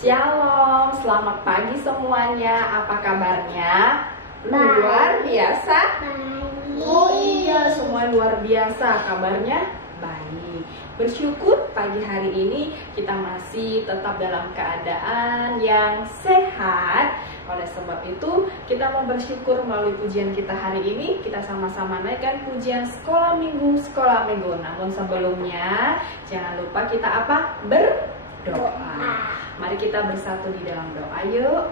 Shalom, selamat pagi semuanya. Apa kabarnya? Luar biasa? Oh iya, semua luar biasa. Kabarnya baik. Bersyukur pagi hari ini kita masih tetap dalam keadaan yang sehat. Oleh sebab itu, kita mau bersyukur melalui pujian kita hari ini. Kita sama-sama naikkan pujian sekolah minggu. Namun sebelumnya, jangan lupa kita apa? Berdoa. Mari kita bersatu di dalam doa yuk.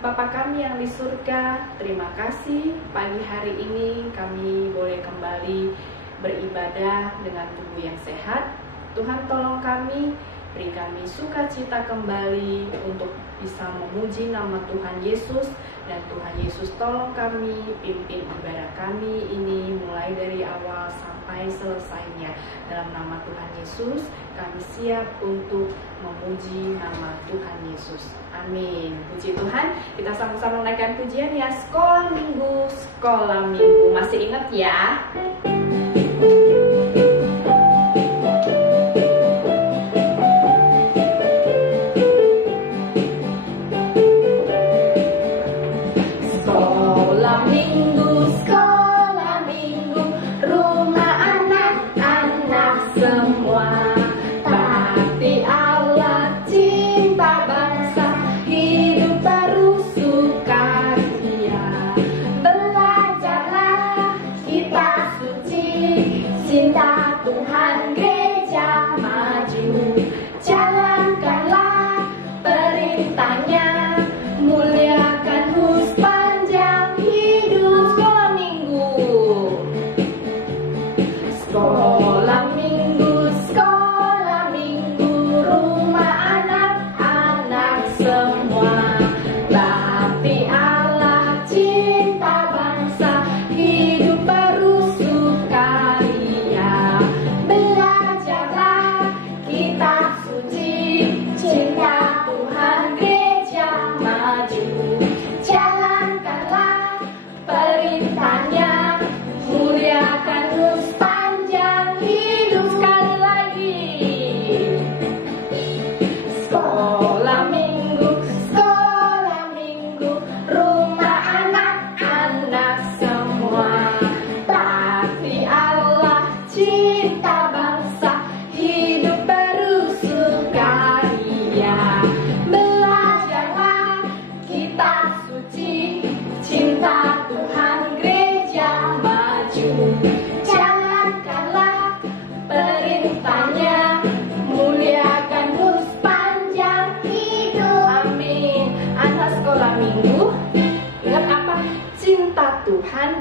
Bapa kami yang di surga, terima kasih pagi hari ini kami boleh kembali beribadah dengan tubuh yang sehat. Tuhan tolong kami, beri kami sukacita kembali untuk bisa memuji nama Tuhan Yesus. Dan Tuhan Yesus tolong kami, pimpin ibadah kami ini mulai dari awal sampai selesainya. Dalam nama Tuhan Yesus, kami siap untuk memuji nama Tuhan Yesus. Amin. Puji Tuhan, kita sama-sama menaikkan pujian ya. Sekolah minggu. Masih ingat ya?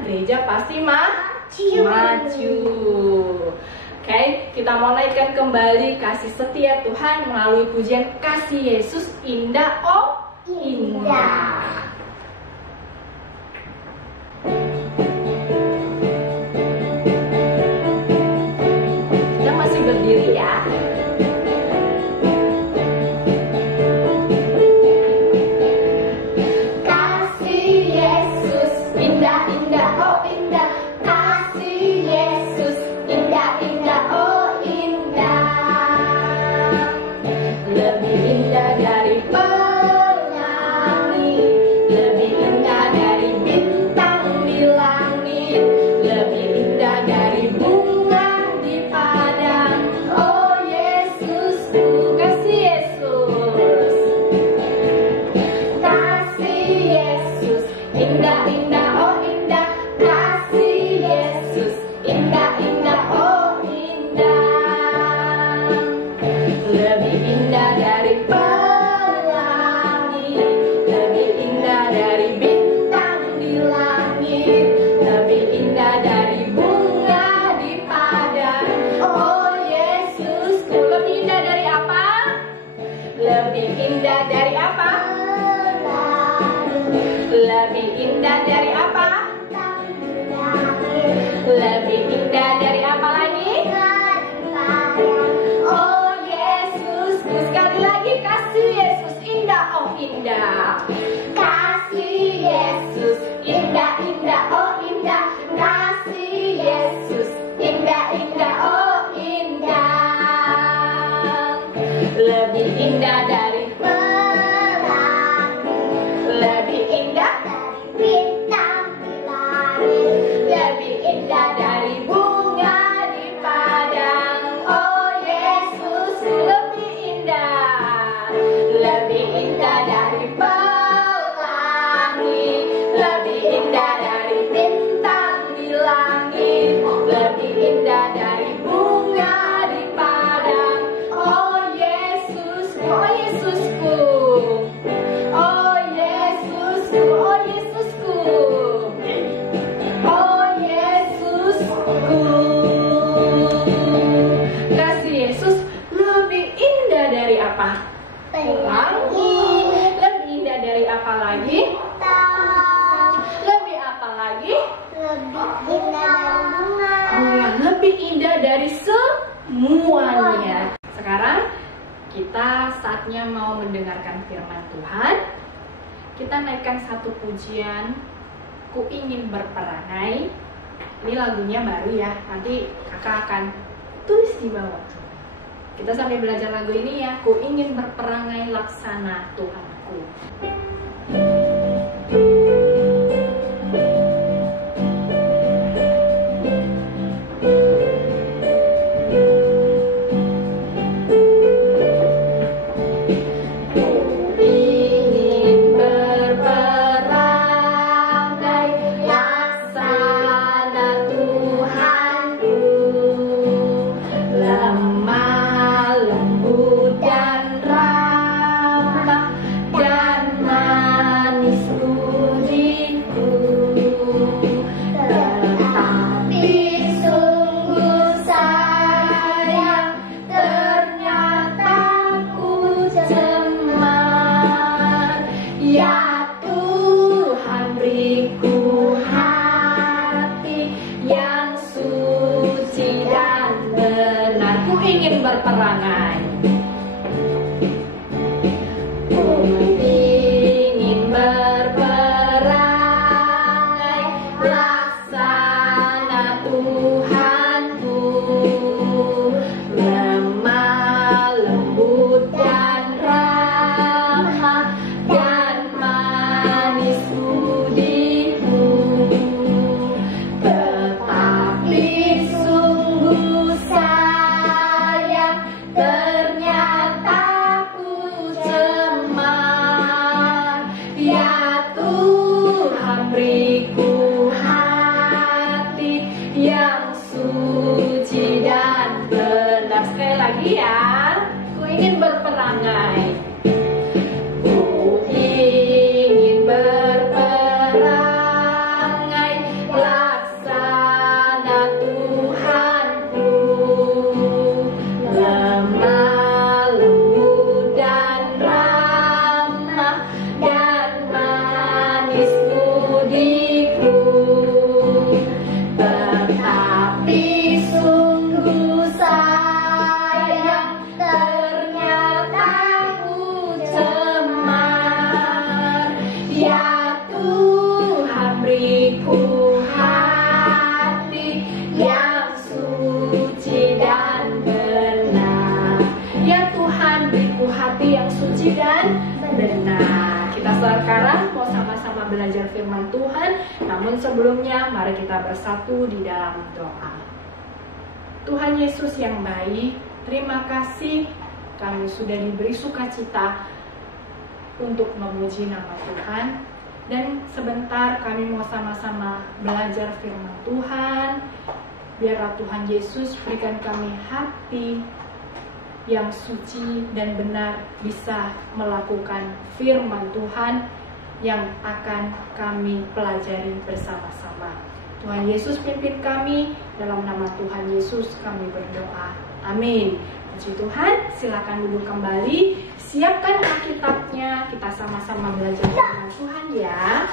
Gereja pasti maju. Oke, kita mau naikkan kembali kasih setia Tuhan melalui pujian kasih Yesus indah, oh indah. Kita masih berdiri ya. Kasih Yesus indah, indah, oh indah. Kasih Yesus indah, indah, oh indah. Lebih indah dari apa? Pelangi. Lebih indah dari apa lagi? Lebih apa lagi? Lebih indah dari bunga. Bunga. Lebih indah dari semuanya. Sekarang kita saatnya mau mendengarkan firman Tuhan. Kita naikkan satu pujian, Ku Ingin Berperangai. Ini lagunya baru ya, nanti kakak akan tulis di bawah. Kita sampai belajar lagu ini ya. Ku ingin berperangai laksana Tuhanku. Berperangai. Ku ingin berperangai laksana Tuhanku, lemah lembut dan ramah dan manis budiku, tetapi sungguh ternyata ku cemar. Ya Tuhan, beriku hati yang suci dan benar. Sekali lagi ya, ku ingin berperangai. Ku ingin berperangai laksana Tuhanku, lemah lembut dan ramah dan manis budiku, tetapi sungguh sayang ternyata ku cemar. Ya Tuhan, beriku hati yang suci dan benar. Ya Tuhan, beriku hati yang suci dan benar. Kita sekarang mau sama-sama belajar firman Tuhan. Namun sebelumnya, mari kita bersatu di dalam doa. Tuhan Yesus yang baik, terima kasih kami sudah diberi sukacita untuk memuji nama Tuhan. Dan sebentar kami mau sama-sama belajar firman Tuhan. Biarlah Tuhan Yesus berikan kami hati yang suci dan benar, bisa melakukan firman Tuhan yang akan kami pelajari bersama-sama. Tuhan Yesus pimpin kami, dalam nama Tuhan Yesus kami berdoa. Amin. Puji Tuhan, silakan duduk kembali. Siapkan Alkitabnya, kita sama-sama belajar firman Tuhan ya.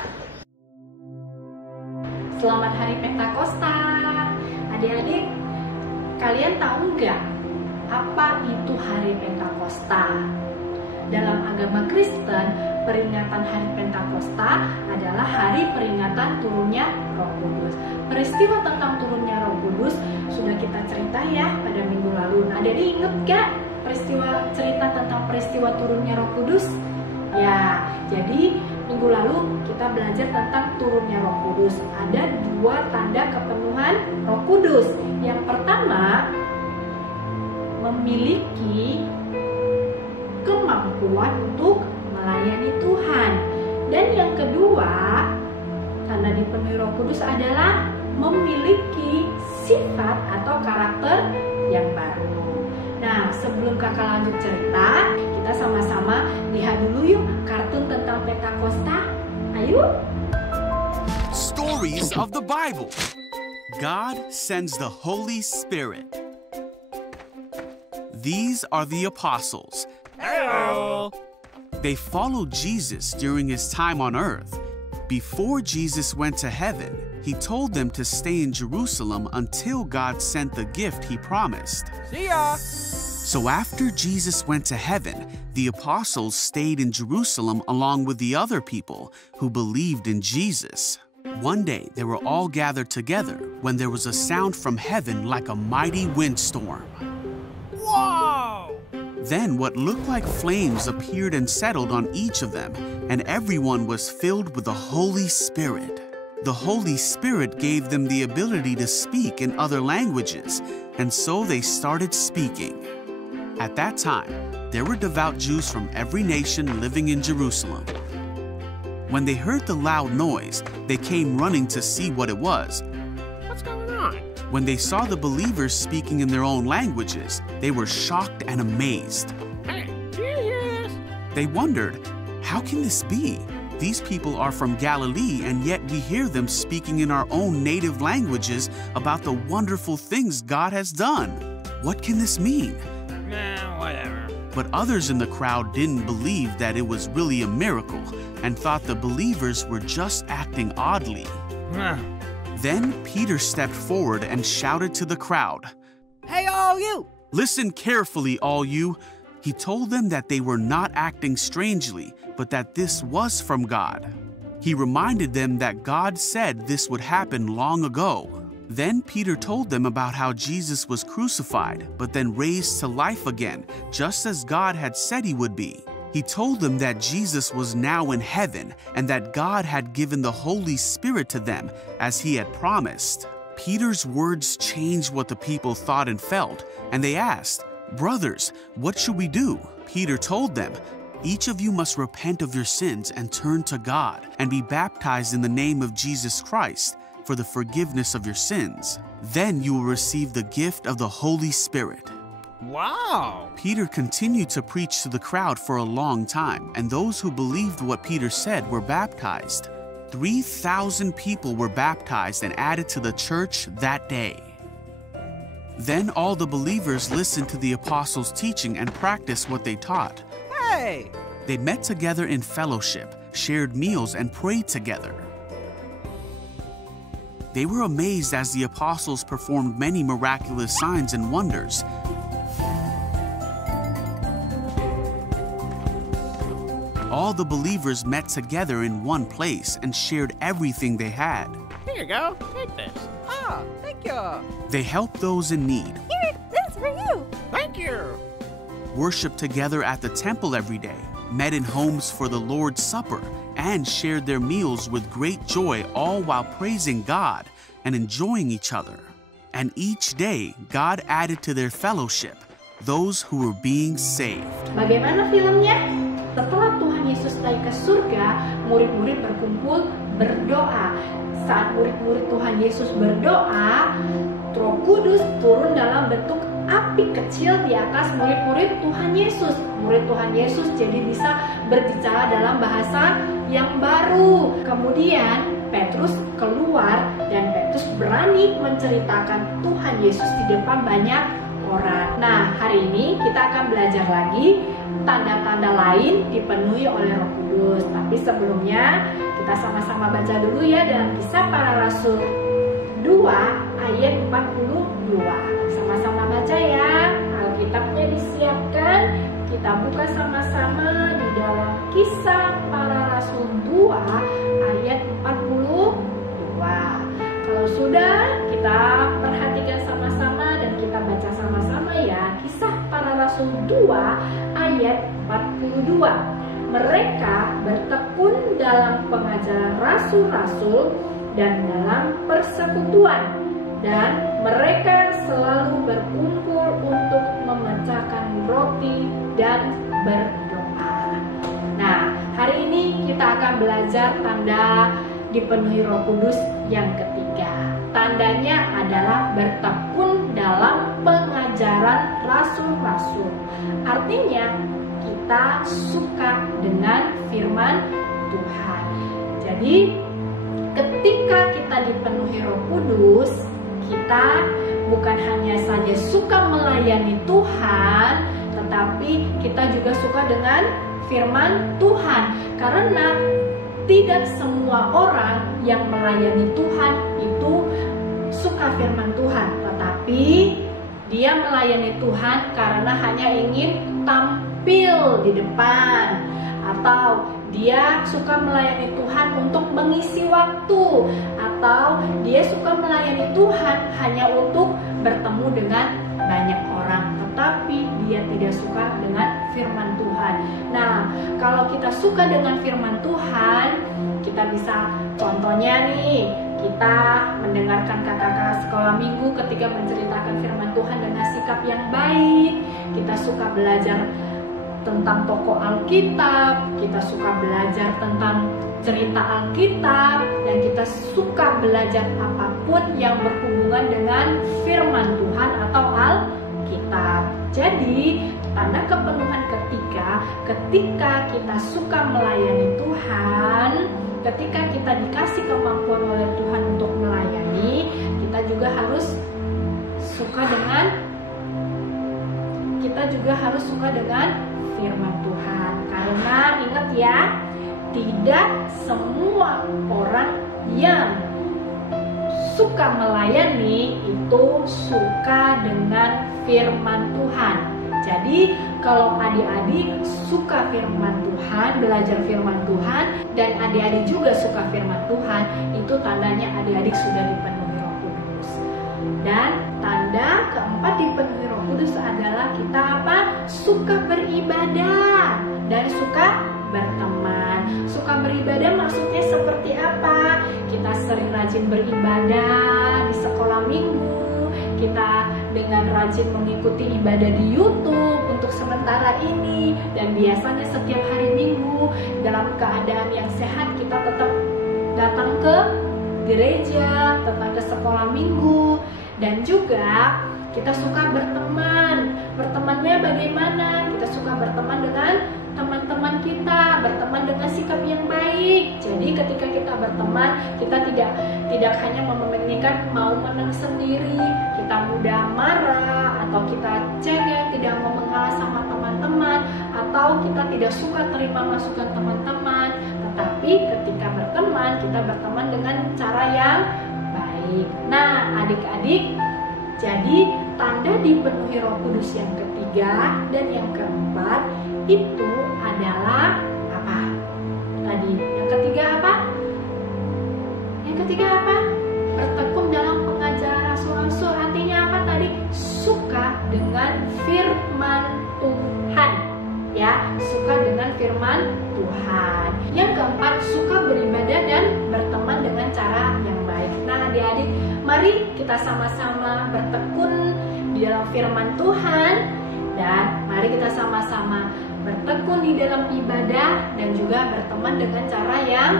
Selamat Hari Pentakosta. Adik-adik, kalian tahu nggak apa itu Hari Pentakosta? Dalam agama Kristen, peringatan Hari Pentakosta adalah hari peringatan turunnya Roh Kudus. Peristiwa tentang turunnya Roh Kudus sudah kita cerita ya pada minggu lalu. Nah, jadi inget gak cerita tentang peristiwa turunnya Roh Kudus? Ya, jadi minggu lalu kita belajar tentang turunnya Roh Kudus. Ada dua tanda kepenuhan Roh Kudus. Yang pertama, memiliki kemampuan untuk melayani Tuhan. Dan yang kedua, tanda dipenuhi Roh Kudus adalah memiliki sifat atau karakter yang baru. Nah, sebelum kakak lanjut cerita, kita sama-sama lihat dulu yuk kartun tentang Pentakosta. Ayo. Stories of the Bible. God sends the Holy Spirit. These are the apostles, Hello. They followed Jesus during his time on earth. Before Jesus went to heaven, he told them to stay in Jerusalem until God sent the gift he promised. See ya! So after Jesus went to heaven, the apostles stayed in Jerusalem along with the other people who believed in Jesus. One day, they were all gathered together when there was a sound from heaven like a mighty windstorm. Whoa! Then what looked like flames appeared and settled on each of them, and everyone was filled with the Holy Spirit. The Holy Spirit gave them the ability to speak in other languages, and so they started speaking. At that time, there were devout Jews from every nation living in Jerusalem. When they heard the loud noise, they came running to see what it was. What's going on? When they saw the believers speaking in their own languages, they were shocked and amazed. Hey, do you hear this? They wondered, how can this be? These people are from Galilee, and yet we hear them speaking in our own native languages about the wonderful things God has done. What can this mean? Nah, whatever. But others in the crowd didn't believe that it was really a miracle and thought the believers were just acting oddly. Then Peter stepped forward and shouted to the crowd, Hey, all you! "Listen carefully, all you." He told them that they were not acting strangely, but that this was from God. He reminded them that God said this would happen long ago. Then Peter told them about how Jesus was crucified, but then raised to life again, just as God had said he would be. He told them that Jesus was now in heaven and that God had given the Holy Spirit to them, as he had promised. Peter's words changed what the people thought and felt, and they asked, "Brothers, what should we do?" Peter told them, "Each of you must repent of your sins and turn to God and be baptized in the name of Jesus Christ for the forgiveness of your sins. Then you will receive the gift of the Holy Spirit." Wow! Peter continued to preach to the crowd for a long time, and those who believed what Peter said were baptized. 3,000 people were baptized and added to the church that day. Then all the believers listened to the apostles' teaching and practiced what they taught. Hey! They met together in fellowship, shared meals, and prayed together. They were amazed as the apostles performed many miraculous signs and wonders. All the believers met together in one place and shared everything they had. Here you go. Take this. Ah, thank you. They helped those in need, Here, this is for you. Thank you. worshiped together at the temple every day, met in homes for the Lord's Supper, and shared their meals with great joy, all while praising God and enjoying each other. And each day, God added to their fellowship those who were being saved. Bagaimana filmnya? Setelah Tuhan Yesus naik ke surga, murid-murid berkumpul berdoa. Saat murid-murid Tuhan Yesus berdoa, Roh Kudus turun dalam bentuk api kecil di atas murid-murid Tuhan Yesus. Murid Tuhan Yesus jadi bisa berbicara dalam bahasa yang baru. Kemudian Petrus keluar dan Petrus berani menceritakan Tuhan Yesus di depan banyak orang. Nah, hari ini kita akan belajar lagi tanda-tanda lain dipenuhi oleh Roh Kudus. Tapi sebelumnya kita sama-sama baca dulu ya dalam Kisah Para Rasul 2 ayat 42. Sama-sama baca ya. Alkitabnya disiapkan. Kita buka sama-sama di dalam Kisah Para Rasul 2 ayat 42. Kalau sudah, kita perhatikan sama-sama dan kita baca sama-sama ya. Kisah Para Rasul 2 ayat 42. Mereka bertekun dalam pengajaran rasul-rasul dan dalam persekutuan, dan mereka selalu berkumpul untuk memecahkan roti dan berdoa. Nah, hari ini kita akan belajar tanda dipenuhi Roh Kudus yang ketiga. Tandanya adalah bertekun dalam pengajaran rasul-rasul. Artinya kita suka dengan firman Tuhan. Jadi ketika kita dipenuhi Roh Kudus, kita bukan hanya saja suka melayani Tuhan, tetapi kita juga suka dengan firman Tuhan. Karena tidak semua orang yang melayani Tuhan itu suka firman Tuhan, tetapi dia melayani Tuhan karena hanya ingin tampil di depan, atau dia suka melayani Tuhan untuk mengisi waktu, atau dia suka melayani Tuhan hanya untuk bertemu dengan banyak orang, tetapi dia tidak suka dengan firman Tuhan. Nah, kalau kita suka dengan firman Tuhan, kita bisa contohnya nih, kita mendengarkan kakak-kakak sekolah minggu ketika menceritakan firman Tuhan dengan sikap yang baik. Kita suka belajar tentang tokoh Alkitab, kita suka belajar tentang cerita Alkitab, dan kita suka belajar apapun yang berhubungan dengan firman Tuhan atau Alkitab. Jadi, tanda kepenuhan ketika kita suka melayani Tuhan, ketika kita dikasih kemampuan oleh Tuhan untuk melayani, kita juga harus suka dengan firman Tuhan. Karena ingat ya, tidak semua orang yang suka melayani itu suka dengan firman Tuhan. Jadi kalau adik-adik suka firman Tuhan, belajar firman Tuhan, dan adik-adik juga suka firman Tuhan, itu tandanya adik-adik sudah dipenuhi Roh Kudus. Dan tanda keempat dipenuhi Roh Kudus adalah kita apa? Suka beribadah dan suka berteman. Suka beribadah maksudnya seperti apa? Kita sering rajin beribadah di sekolah minggu, kita dengan rajin mengikuti ibadah di YouTube untuk sementara ini, dan biasanya setiap hari Minggu dalam keadaan yang sehat kita tetap datang ke gereja, datang ke sekolah minggu. Dan juga kita suka berteman. Bertemannya bagaimana? Kita suka berteman dengan teman-teman kita, berteman dengan sikap yang baik. Jadi ketika kita berteman, kita tidak hanya mementingkan mau menang sendiri, kita mudah marah, atau kita cengeng, tidak mau mengalah sama teman-teman, atau kita tidak suka terima masukan teman-teman. Tetapi ketika berteman, kita berteman dengan cara yang baik. Nah, adik-adik, jadi tanda dipenuhi Roh Kudus yang ketiga dan yang keempat itu adalah apa? Tadi yang ketiga apa? Yang ketiga apa? Bertekun dalam pengajaran rasul-rasul. Artinya apa tadi? Suka dengan firman Tuhan. Ya, suka dengan firman Tuhan. Yang keempat, suka beribadah dan berteman dengan cara yang baik. Nah, adik-adik, mari kita sama-sama bertekun di dalam firman Tuhan, dan mari kita sama-sama bertekun di dalam ibadah dan juga berteman dengan cara yang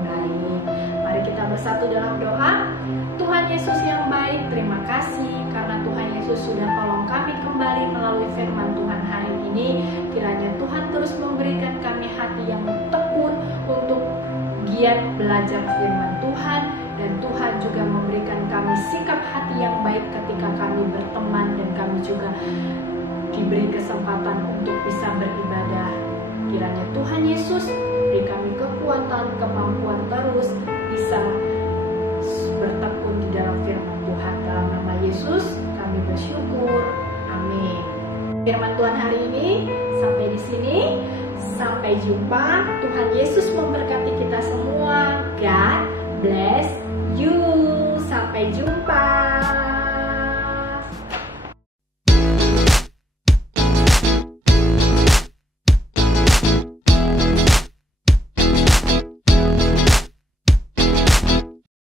baik. Mari kita bersatu dalam doa. Tuhan Yesus yang baik, terima kasih karena Tuhan Yesus sudah tolong kami kembali melalui firman Tuhan hari ini. Kiranya Tuhan terus memberikan kami hati yang tekun untuk giat belajar firman Tuhan, dan Tuhan juga memberikan kami sikap hati yang baik ketika kami berteman, dan kami juga diberi kesempatan untuk bisa beribadah. Kiranya Tuhan Yesus beri kami kekuatan, kemampuan terus bisa bertekun di dalam firman Tuhan. Dalam nama Yesus kami bersyukur. Amin. Firman Tuhan hari ini sampai di sini. Sampai jumpa. Tuhan Yesus memberkati kita semua. God bless you. Sampai jumpa.